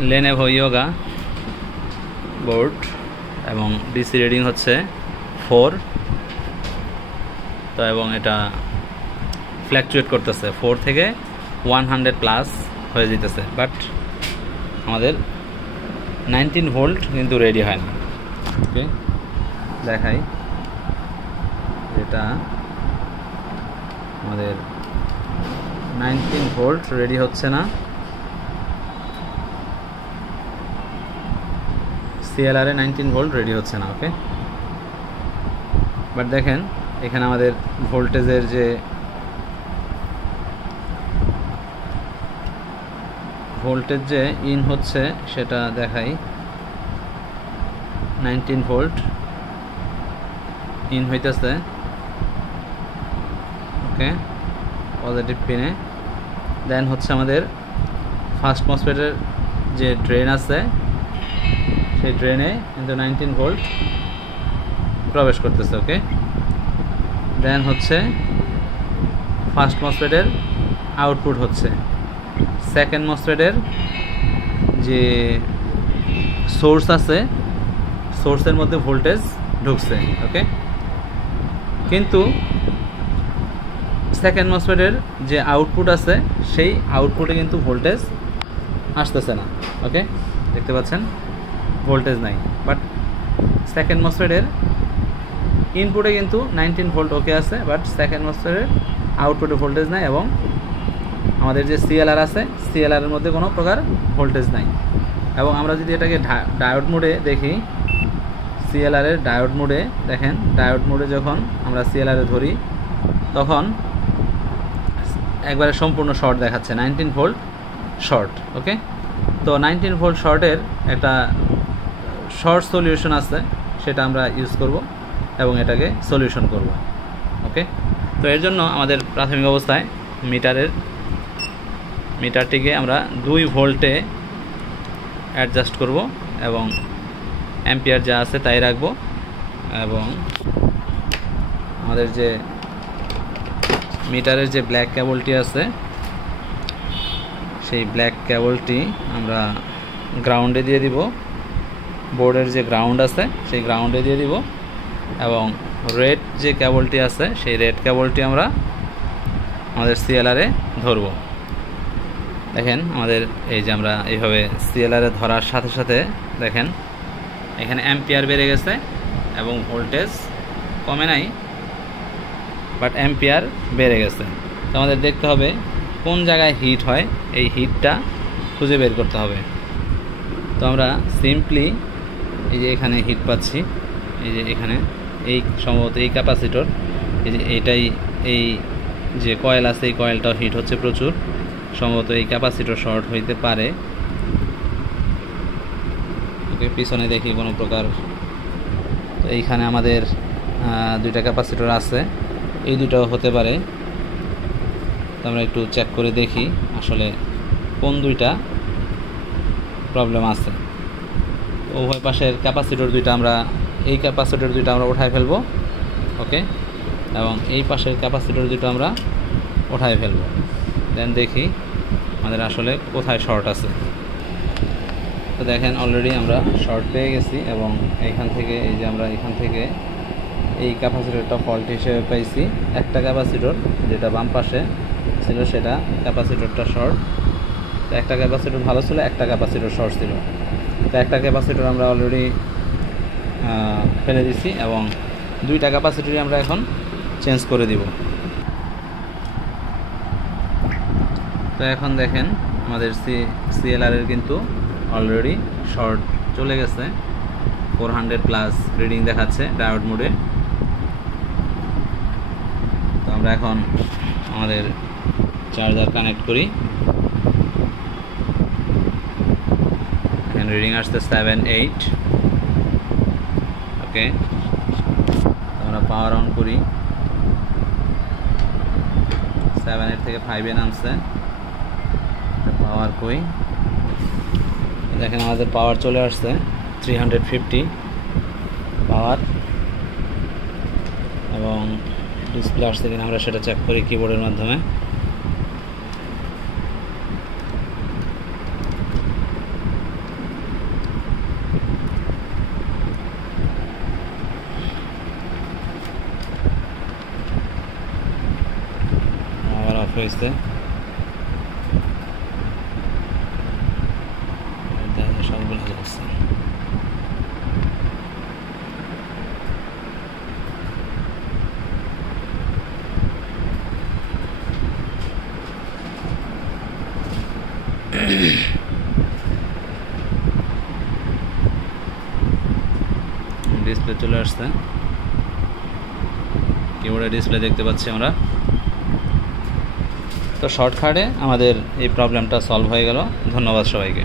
Lenevo yoga board এবং DC reading হচ্ছে 4। তো এবং এটা ফ্ল্যাকচুয়েট করতেছে 4 থেকে 100 প্লাস হয়ে যেতেছে, বাট আমাদের 19 ভোল্ট কিন্তু রেডি হয় না। ওকে, দেখাই, এটা আমাদের 19 ভোল্ট রেডি হচ্ছে না। সিএলআর এ 19 ভোল্ট রেডি হচ্ছে না। ওকে, বাট দেখেন এখানে আমাদের ভোল্টেজের যে ইন হচ্ছে সেটা দেখাই। 19 ভোল্ট ইন হইতেছে। ওকে, পজিটিভ পিনে। দেন হচ্ছে আমাদের ফার্স্ট মসফেটের যে ড্রেন আছে সেই ড্রেনে কিন্তু 19 ভোল্ট প্রবেশ করতেছে। ওকে, দেন হচ্ছে ফার্স্ট মসফেটের আউটপুট হচ্ছে, সেকেন্ড মসফেটের যে সোর্স আছে সোর্সের মধ্যে ভোল্টেজ ঢুকছে। ওকে, কিন্তু সেকেন্ড মসফেটের যে আউটপুট আছে সেই আউটপুটে কিন্তু ভোল্টেজ আসতেছে না। ওকে, দেখতে পাচ্ছেন ভোল্টেজ নাই, বাট সেকেন্ড মসফেটের ইনপুটে কিন্তু 19 ভোল্ট ওকে আছে, বাট সেকেন্ড মসফেটের আউটপুটে ভোল্টেজ নাই এবং আমাদের যে সিএলআর আছে সিএলআর এর মধ্যে কোনো প্রকার ভোল্টেজ নাই। এবং আমরা যদি এটাকে ডায়োড মোডে দেখি, সিএলআর এর ডায়োড মোডে দেখেন, ডায়োড মোডে যখন আমরা সিএলআর এ ধরি তখন একবারে সম্পূর্ণ শর্ট দেখাচ্ছে, 19 ভোল্ট শর্ট। ওকে, তো 19 ভোল্ট শর্টের একটা শর্ট সলিউশন আছে, সেটা আমরা ইউজ করব এবং এটাকে সলিউশন করব। ওকে, তো এর জন্য আমাদের প্রাথমিক অবস্থায় মিটারটিকে আমরা 2 ভোল্টে অ্যাডজাস্ট করব এবং অ্যাম্পিয়ার যা আছে তাই রাখব। এবং আমাদের যে মিটারের যে ব্ল্যাক কেবলটি আছে সেই ব্ল্যাক কেবলটি আমরা গ্রাউন্ডে দিয়ে দিব, বোর্ডের যে গ্রাউন্ড আছে সেই গ্রাউন্ডে দিয়ে দিব। এবং রেড যে কেবলটি আছে সেই রেড কেবলটি আমরা আমাদের সিএলআর এ ধরব। দেখেন আমাদের এই যে আমরা এইভাবে সিএলআর এ ধরার সাথে সাথে দেখেন এখানে অ্যাম্পিয়ার বেড়ে গেছে এবং ভোল্টেজ কমে নাই, বাট অ্যাম্পিয়ার বেড়ে গেছে। তো আমাদের দেখতে হবে কোন জায়গায় হিট হয়, এই হিটটা খুঁজে বের করতে হবে। তো আমরা সিম্পলি এই যে এখানে হিট পাচ্ছি, এই যে এখানে এই সম্ভবত এই ক্যাপাসিটর, এই যে এইটাই, এই যে কয়েল আছে এই কয়েলটাও হিট হচ্ছে প্রচুর, সম্ভবত এই ক্যাপাসিটর শর্ট হইতে পারে। ওকে, পিছনে দেখি কোনো প্রকার। তো এইখানে আমাদের 2টা ক্যাপাসিটর আছে, এই দুটাও হতে পারে। তো আমরা একটু চেক করে দেখি আসলে কোন 2টা প্রবলেম আছে। উভয় পাশের ক্যাপাসিটর 2টা আমরা, এই ক্যাপাসিটর 2টা আমরা উঠায় ফেলবো। ওকে, এবং এই পাশের ক্যাপাসিটর 2টা আমরা উঠায় ফেলবো। দেন দেখি আমাদের আসলে কোথায় শর্ট আছে। তো দেখেন অলরেডি আমরা শর্ট পেয়ে গেছি এবং এইখান থেকে এই যে আমরা এখান থেকে এই ক্যাপাসিটরটা ফল্ট হিসেবে পাইছি। একটা ক্যাপাসিটর যেটা বাম পাশে ছিল সেটা ক্যাপাসিটরটা শর্ট। তো একটা ক্যাপাসিটর ভালো ছিল, একটা ক্যাপাসিটর শর্ট ছিল। তো একটা ক্যাপাসিটর আমরা অলরেডি ফেলে দিছি এবং 2টা ক্যাপাসিটরই আমরা এখন চেঞ্জ করে দিব। তো এখন দেখেন আমাদের সিএলআর এর কিন্তু অলরেডি শর্ট চলে গেছে, 400 প্লাস রিডিং দেখাচ্ছে ডায়োড মোডে। তো আমরা এখন আমাদের চার্জার কানেক্ট করি। এখানে রিডিং আসছে 7, 8। ওকে, আমরা পাওয়ার অন করি, 7 থেকে 5 নামছে। পাওয়ার কই, দেখেন আমাদের পাওয়ার চলে আসছে 350 পাওয়ার। এবং ডিসপ্লে আসছে কিনা আমরা সেটা চেক করি কিবোর্ডের মাধ্যমে। হয়েছে, সবগুলো যাচ্ছে। ডিসপ্লে চলে আসছে, কিবোর্ডে ডিসপ্লে দেখতে পাচ্ছি আমরা। তো শর্টকাটে আমাদের এই প্রবলেমটা সলভ হয়ে গেল। ধন্যবাদ সবাইকে।